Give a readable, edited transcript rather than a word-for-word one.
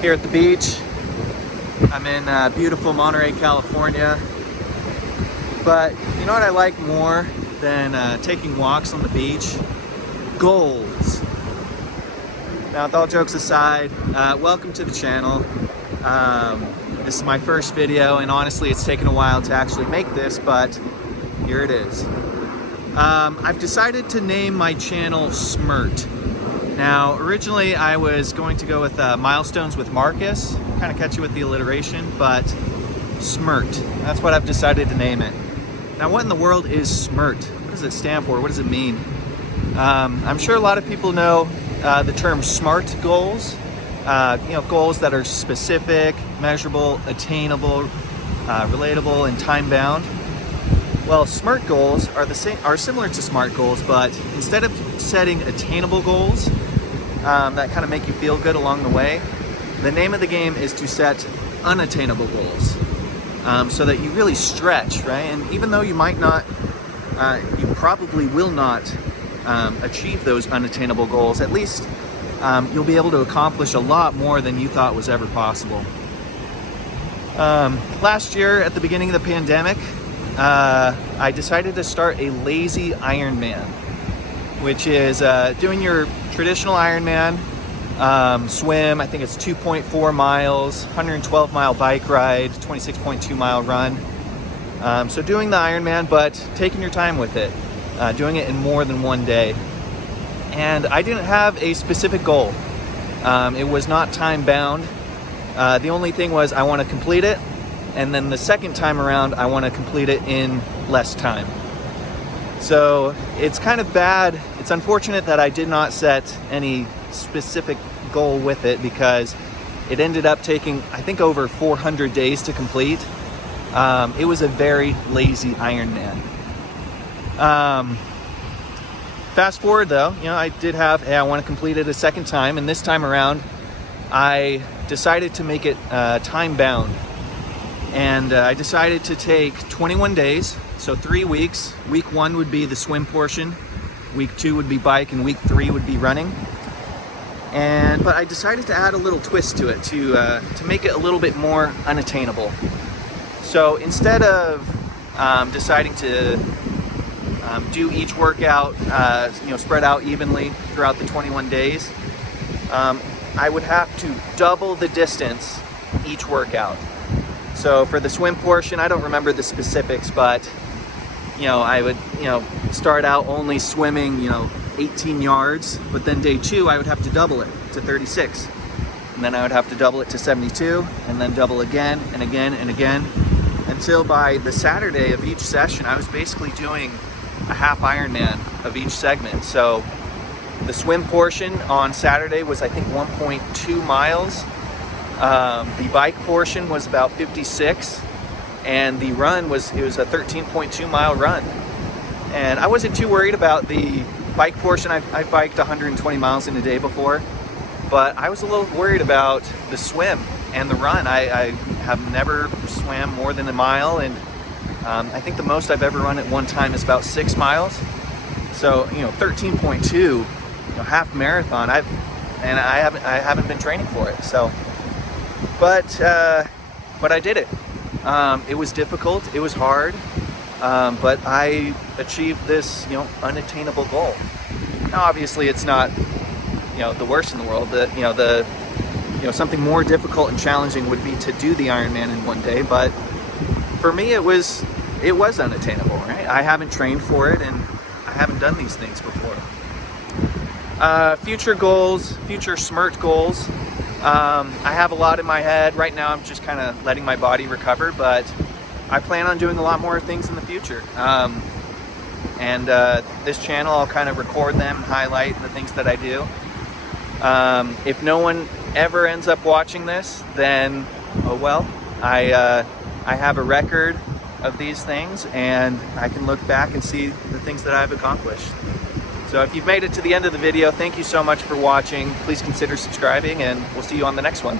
here at the beach. I'm in beautiful Monterey, California. But you know what I like more than taking walks on the beach? Goals. Now, with all jokes aside, welcome to the channel. This is my first video, and honestly, it's taken a while to actually make this, but here it is. I've decided to name my channel SMURT. Now, originally I was going to go with Milestones with Marcus, kind of catch you with the alliteration, but SMURT, that's what I've decided to name it. Now, what in the world is SMURT? What does it stand for? What does it mean? I'm sure a lot of people know the term SMART goals. Goals that are specific, measurable, attainable, relatable, and time-bound. Well, SMART goals are similar to SMART goals, but instead of setting attainable goals that kind of make you feel good along the way, the name of the game is to set unattainable goals, so that you really stretch, right? And even though you might not, you probably will not achieve those unattainable goals, at least you'll be able to accomplish a lot more than you thought was ever possible. Last year, at the beginning of the pandemic, I decided to start a lazy Ironman, which is doing your traditional Ironman, swim. I think it's 2.4 miles, 112 mile bike ride, 26.2 mile run. So doing the Ironman, but taking your time with it, doing it in more than one day. And I didn't have a specific goal. It was not time bound. The only thing was I want to complete it. And then the second time around, I want to complete it in less time. So it's kind of bad. It's unfortunate that I did not set any specific goal with it, because it ended up taking, I think, over 400 days to complete. It was a very lazy Ironman. Fast forward though, I did have, I want to complete it a second time, and this time around, I decided to make it time bound. And I decided to take 21 days, so 3 weeks. Week 1 would be the swim portion, week 2 would be bike, and week 3 would be running. But I decided to add a little twist to it to make it a little bit more unattainable. So instead of deciding to do each workout, spread out evenly throughout the 21 days, I would have to double the distance each workout. So for the swim portion, I don't remember the specifics, but I would start out only swimming 18 yards, but then day 2 I would have to double it to 36, and then I would have to double it to 72, and then double again and again and again, until by the Saturday of each session I was basically doing a half Ironman of each segment. So the swim portion on Saturday was, I think, 1.2 miles. The bike portion was about 56, and the run was a 13.2 mile run. And I wasn't too worried about the bike portion. I've biked 120 miles in a day before, but I was a little worried about the swim and the run. I have never swam more than a mile, and I think the most I've ever run at one time is about 6 miles. So 13.2, half marathon. I haven't been training for it. So. But I did it. It was difficult, it was hard, but I achieved this, unattainable goal. Now, obviously, it's not, the worst in the world. Something more difficult and challenging would be to do the Ironman in one day. But for me, it was unattainable. Right? I haven't trained for it, and I haven't done these things before. Future goals, future SMURT goals. I have a lot in my head. Right now I'm just kind of letting my body recover, but I plan on doing a lot more things in the future. This channel, I'll kind of record them and highlight the things that I do. If no one ever ends up watching this, then oh well. I have a record of these things, and I can look back and see the things that I've accomplished. So if you've made it to the end of the video, thank you so much for watching. Please consider subscribing, and we'll see you on the next one.